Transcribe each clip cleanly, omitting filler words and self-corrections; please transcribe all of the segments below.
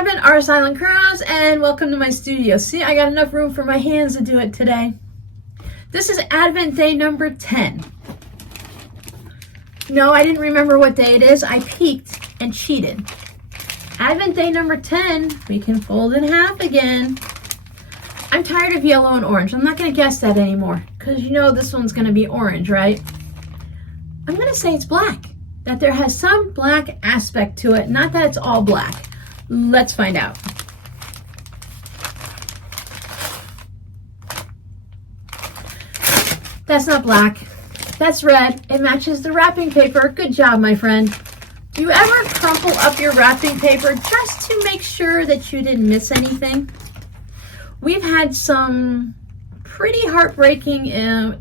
Advent, R. Silent Crows, and welcome to my studio. See, I got enough room for my hands to do it today. This is Advent day number 10. No, I didn't remember what day it is. I peeked and cheated. Advent day number 10, we can fold in half again. I'm tired of yellow and orange. I'm not going to guess that anymore because you know this one's going to be orange, right? I'm going to say it's black. That there has some black aspect to it, not that it's all black. Let's find out. That's not black. That's red. It matches the wrapping paper. Good job, my friend. Do you ever crumple up your wrapping paper just to make sure that you didn't miss anything? We've had some pretty heartbreaking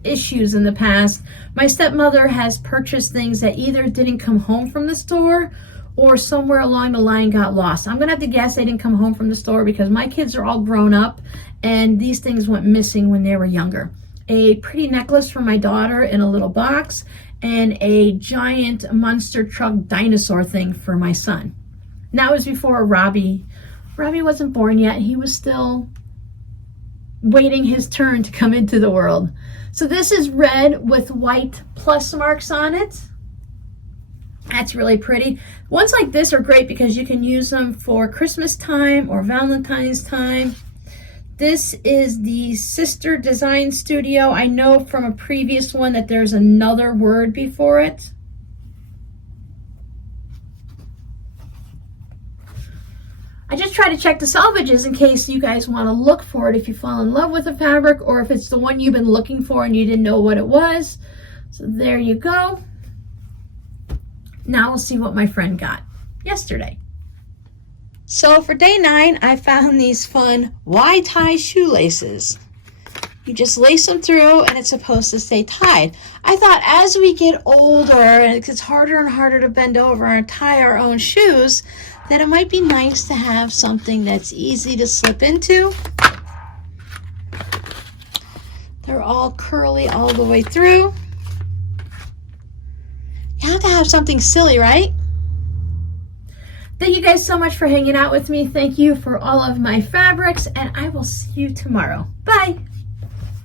issues in the past. My stepmother has purchased things that either didn't come home from the store or somewhere along the line got lost. I'm gonna have to guess they didn't come home from the store because my kids are all grown up and these things went missing when they were younger. A pretty necklace for my daughter in a little box and a giant monster truck dinosaur thing for my son. And that was before Robbie wasn't born yet. He was still waiting his turn to come into the world. So this is red with white plus marks on it. That's really pretty. Ones like this are great because you can use them for Christmas time or Valentine's time. This is the Sister Design Studio. I know from a previous one that there's another word before it. I just try to check the salvages in case you guys want to look for it if you fall in love with a fabric or if it's the one you've been looking for and you didn't know what it was. So there you go. Now we'll see what my friend got yesterday. So for day 9, I found these fun Y-tie shoelaces. You just lace them through and it's supposed to stay tied. I thought as we get older and it gets harder and harder to bend over and tie our own shoes, that it might be nice to have something that's easy to slip into. They're all curly all the way through. You have to have something silly, right? Thank you guys so much for hanging out with me. Thank you for all of my fabrics, and I will see you tomorrow. Bye.